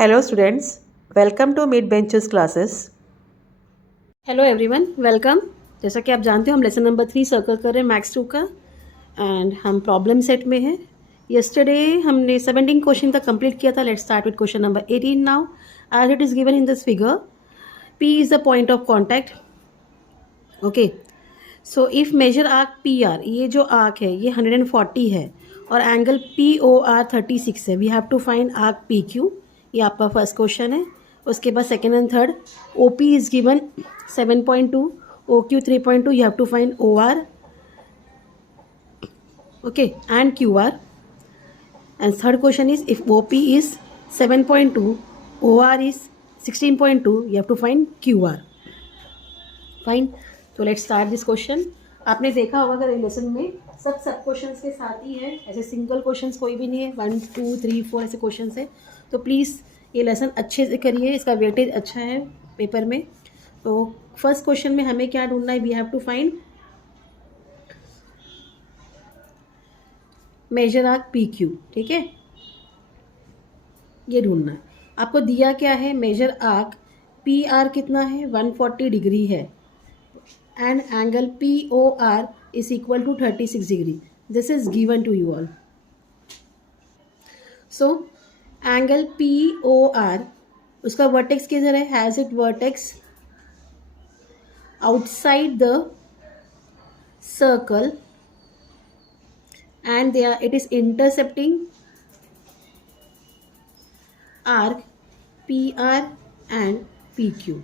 Hello students, welcome to Mid Benches classes. Hello everyone, welcome. जैसा कि आप जानते हो हम लेसन नंबर 3 सर्कल कर रहे हैं मैथ्स 2 का, एंड हम प्रॉब्लम सेट में हैं। यस्टरडे हमने 17 क्वेश्चन तक कंप्लीट किया था। Let's start with question number 18 now. As it is given in this figure, P is the point of contact. Okay, so if measure arc P R, ये जो arc है ये 140 है और एंगल पी ओ आर 36 है। We have to find arc P Q. ये आपका first question है। उसके बाद second and third, O P is given 7.2, O Q 3.2। You have to find O R, okay, and Q R. And third question is if O P is 7.2, O R is 16.2, you have to find Q R. Fine, तो let's start this question. आपने देखा होगा अगर lesson में सब questions के साथ ही है, ऐसे सिंगल क्वेश्चंस कोई भी नहीं है। 1 2 3 4 ऐसे क्वेश्चंस है। तो प्लीज़ ये लेसन अच्छे से करिए, इसका वेटेज अच्छा है पेपर में। तो फर्स्ट क्वेश्चन में हमें क्या ढूंढना है? We have to find measure arc P Q. ठीक है, ये ढूंढना है। आपको दिया क्या है? मेजर आर्क पी आर कितना है? 140 डिग्री है, and angle POR is equal to 36 degree. This is given to you all. So angle POR, उसका vertex किधर है? Has it vertex outside the circle and it is intercepting arc PR and PQ.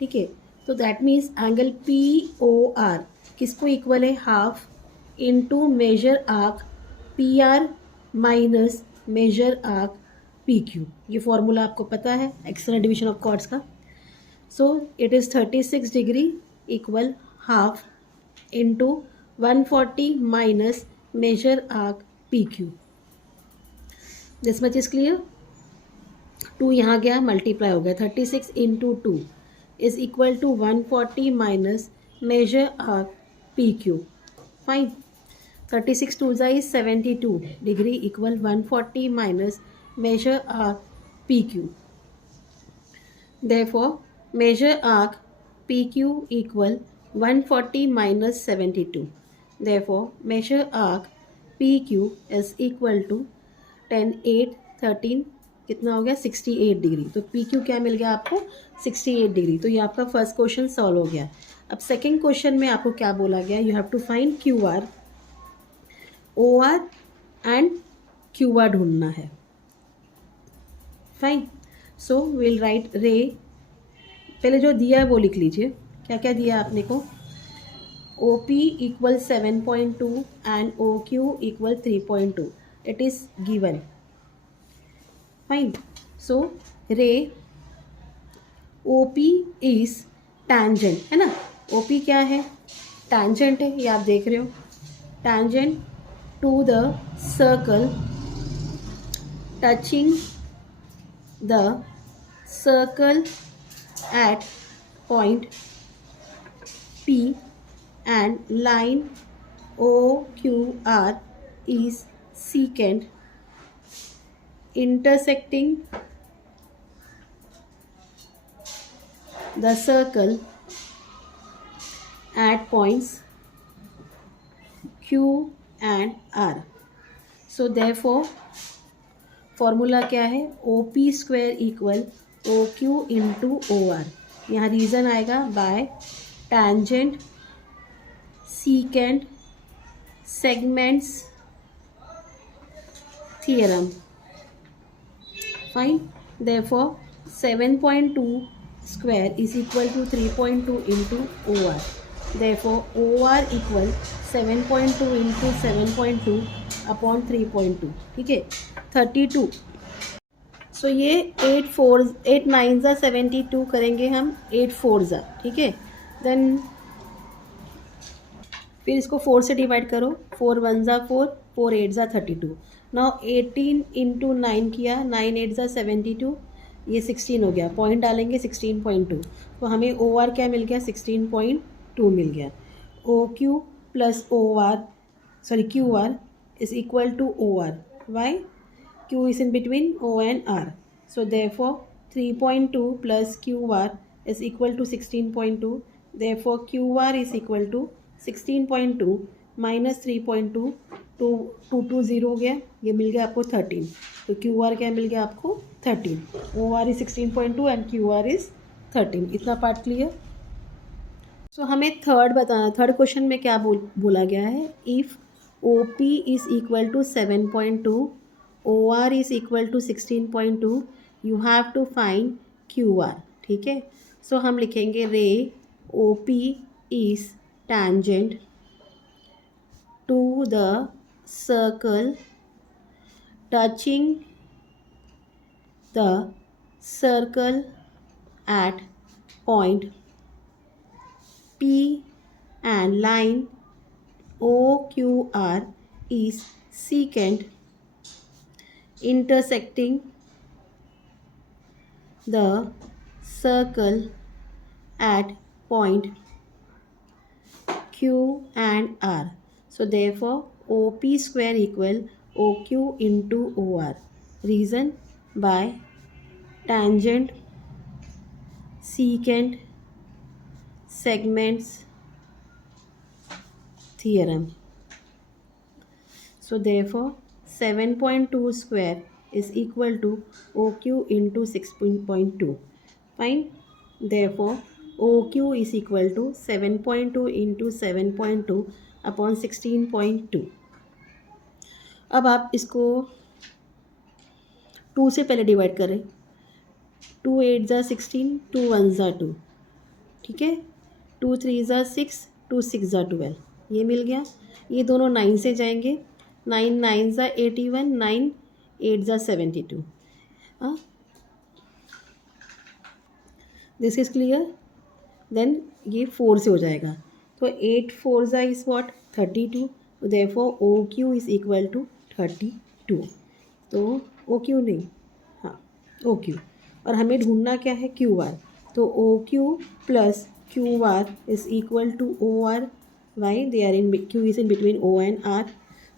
ठीक है, तो that means angle P O R किसको equal है? Half into measure arc P R minus measure arc P Q. ये formula आपको पता है external division of chords का। So it is 36 degree equal half into 140 minus measure arc P Q. This much is clear. 2 यहाँ गया, multiply हो गया। 36 into 2 is equal to 140 minus measure arc PQ. Fine. 36 2 is 72 degree equal 140 minus measure arc PQ. Therefore, measure arc PQ equal 140 minus 72. Therefore, measure arc PQ is equal to 10 8 13 कितना हो गया? 68 degree. तो P Q क्या मिल गया आपको? 68 degree. तो ये आपका फर्स्ट क्वेश्चन सॉल्व हो गया। अब सेकंड क्वेश्चन में आपको क्या बोला गया? You have to find Q R, O R and Q R ढूंढना है। फाइन, सो विल राइट रे। पहले जो दिया है वो लिख लीजिए। क्या क्या दिया आपने को? O P equal 7.2 and O Q equal 3.2। It is given. Fine, so ray O P is tangent है ना। ओ पी क्या है? टैंजेंट है, ये आप देख रहे हो। Tangent to the circle, touching the circle at point P and line OQR is secant intersecting the circle at points Q and R. So therefore formula क्या है? OP square equal OQ into OR। यहाँ reason आएगा bye tangent secant segments theorem. Fine, therefore 7.2 square is equal to 3.2 into OR. Therefore OR equal 7.2 into 7.2 upon 3.2. ठीक है, 32। सो ये 8 9 ज़ा 72 करेंगे हम, 8 4 ज़ा। ठीक है, देन फिर इसको 4 से डिवाइड करो। 4 1 ज़ा 4, 4 8 ज़ा 32। नाउ 18 इंटू 9 किया, 9 8 ज़ा 72, ये 16 हो गया। पॉइंट डालेंगे 16.2, तो हमें ओ आर क्या मिल गया? 16.2 मिल गया। O Q plus O R, sorry Q R is equal to O R. Why? Q is in between O and R. So therefore 3.2 plus QR is equal to 16.2. Therefore QR is equal to 16.2 minus 3.2, 220 हो गया, ये मिल गया आपको 13. तो QR क्या मिल गया आपको 13. OR is 16.2 and QR is 13. इतना पार्ट क्लियर. सो हमें थर्ड बताना. थर्ड क्वेश्चन में क्या बोला गया है. If OP is equal to 7.2, OR is equal to 16.2, you have to find QR. ठीक है. सो हम लिखेंगे ray OP is tangent to the circle touching the circle at point P and line OQR is secant intersecting the circle at point Q and R. So therefore OP square equal OQ into OR. Reason by tangent secant segments theorem. So therefore 7.2 square is equal to OQ into 6.2. Fine. Therefore OQ is equal to 7.2 into 7.2 upon 16.2. अब आप इसको 2 से पहले divide करें. 2 8 ज़ा 16, 2 1 ज़ा 2. ठीक है. 2 3 ज़ा 6, 2 6 ज़ा 12. ये मिल गया. ये दोनों 9 से जाएंगे. 9 9 ज़ा 81, 9 8 ज़ा 72. हाँ, दिस इज क्लियर. देन ये 4 से हो जाएगा. तो 8 4 ज़ा is what 32. Therefore O Q is equal to 32. तो ओ क्यू नहीं, हाँ ओ क्यू. और हमें ढूंढना क्या है क्यू आर. तो O Q plus Q R is equal to O R. Why they are in Q is in between O and R.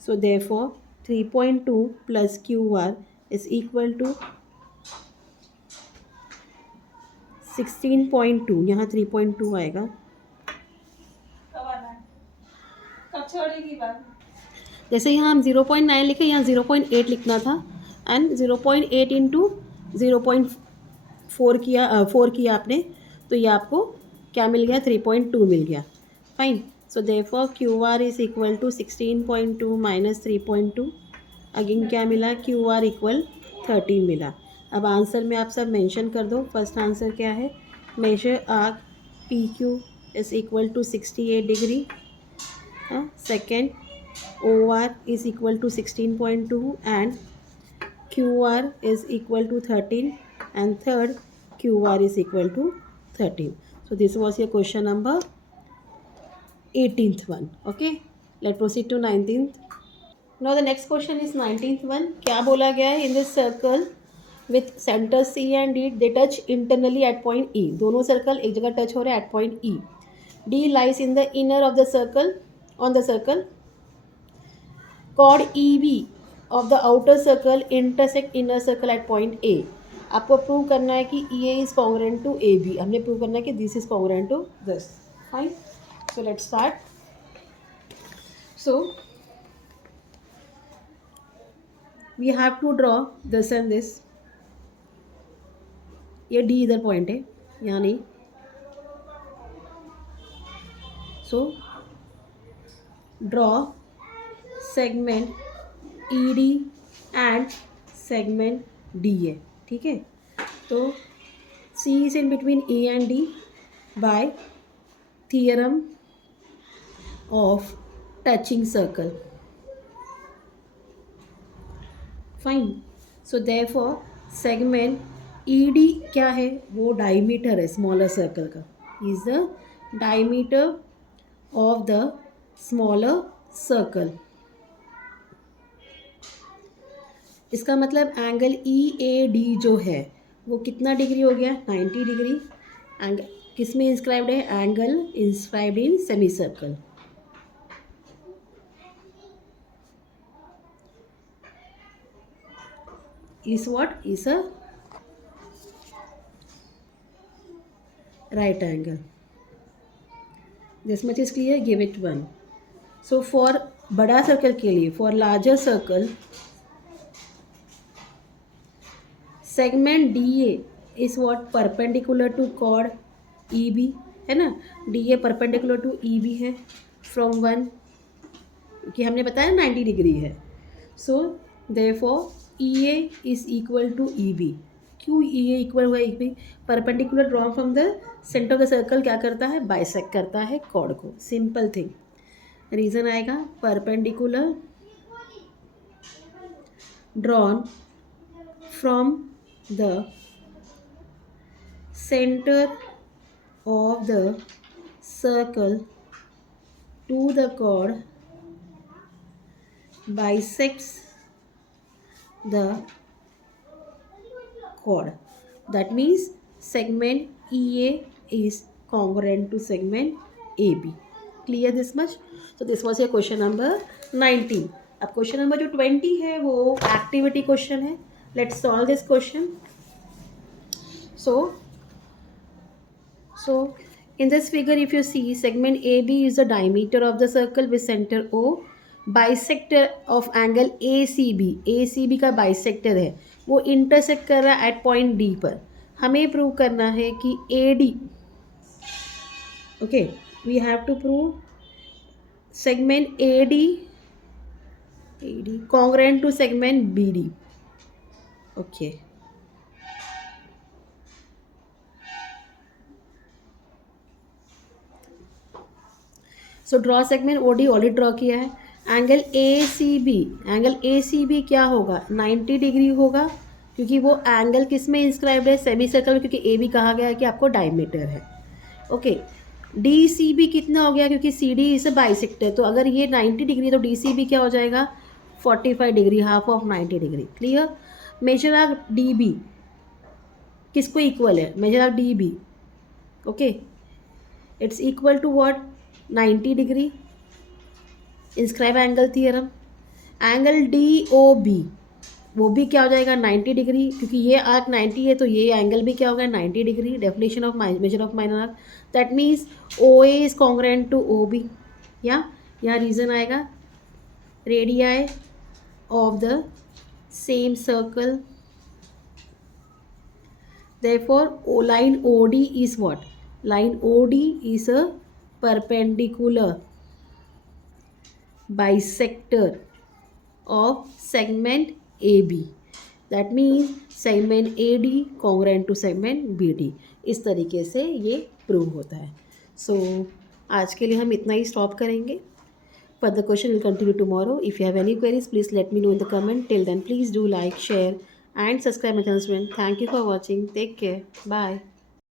So therefore 3.2 plus Q R is equal to 16.2. यहाँ 3.2 आएगा. जैसे यहाँ हम 0.9 लिखे, यहाँ 0.8 लिखना था. एंड 0.8 इंटू 0.4 किया 4 किया आपने. तो ये आपको क्या मिल गया 3.2 मिल गया. Fine. So therefore Q R is equal to 16.2 minus 3.2. Again क्या मिला क्यू आर इक्वल 13 मिला. अब आंसर में आप सब मेंशन कर दो. फर्स्ट आंसर क्या है. Measure arc P Q is equal to 68 degree. Second OR is equal to 16.2 and QR is equal to 13, and third QR is equal to 13. So this was your question number 18th one. Okay, let's proceed to 19th. Now the next question is 19th one. क्या बोला गया है. In this circle with center C and D, they touch internally at point E. दोनों circle एक जगह touch हो रहे हैं at point E. D lies in the inner of the circle on the circle. Chord EB of the outer circle intersect inner circle at point A. आपको prove करना है कि EA is congruent to AB. हमने prove करना है कि this is congruent to this. Fine. So let's start. So we have to draw this and this. ये D इधर पॉइंट है, यहाँ नहीं. So draw segment ED and segment DA. ठीक है. तो C is in between A and D by theorem of touching circle. Fine. So therefore segment ED क्या है, वो डायमीटर है स्मॉलर सर्कल का. Is the diameter of the smaller circle. इसका मतलब एंगल EAD जो है वो कितना डिग्री हो गया 90 डिग्री. एंगल किस में इंस्क्राइब्ड है. Angle inscribed in semi circle. Is what is a right angle. This much is clear. Give it 1. So for बड़ा सर्कल के लिए, for larger circle, segment DA is what? Perpendicular to chord EB, है ना. DA perpendicular to EB है from 1, कि हमने बताया 90 degree है. So therefore EA is equal to EB. क्यों EA इक्वल हुआ EB? Perpendicular drawn from the centre of the circle क्या करता है? बाइसेक्ट करता है कॉर्ड को. Simple thing. रीजन आएगा perpendicular drawn from the centre of the circle to the chord bisects the chord. That means segment EA is congruent to segment AB. Clear this much? So this was your question number 19. अब question number जो 20 है वो activity question है. Let's solve this question. So in this figure, if you see, segment AB is the diameter of the circle with center O. Bisector of angle ACB का bisector है, वो intersect कर रहा है एट पॉइंट D पर. हमें prove करना है कि AD, okay, we have to prove segment AD congruent to segment BD. Okay, so draw segment OD already draw किया है. एंगल ACB क्या होगा? 90 डिग्री होगा, क्योंकि वो एंगल किस में इंस्क्राइब्ड है? सेमी सर्कल में, क्योंकि AB कहा गया है कि आपको डायमीटर है. ओके, DCB कितना हो गया? क्योंकि CD इज अ बाइसेक्टर, तो अगर ये 90 डिग्री तो DCB क्या हो जाएगा? 45 degree, half of 90 degree. Clear? Measure of DB किसको इक्वल है? Measure of DB, okay, it's equal to what? 90 degree. Inscribe angle theorem. Angle DOB, वो भी क्या हो जाएगा? 90 डिग्री, क्योंकि ये आर्क 90 है तो ये एंगल भी क्या होगा? 90 degree. Definition of measure of minor arc. That means OA is congruent to OB. या यहाँ रीजन आएगा radii of the same circle. Therefore line OD is what? Line OD is a perpendicular bisector of segment AB. That means segment AD congruent to segment BD. इस तरीके से ये prove होता है. सो आज के लिए हम इतना ही स्टॉप करेंगे. Further question will continue tomorrow. If you have any queries, please let me know in the comment. Till then, please do like, share and subscribe my channel. Thank you for watching. Take care. Bye.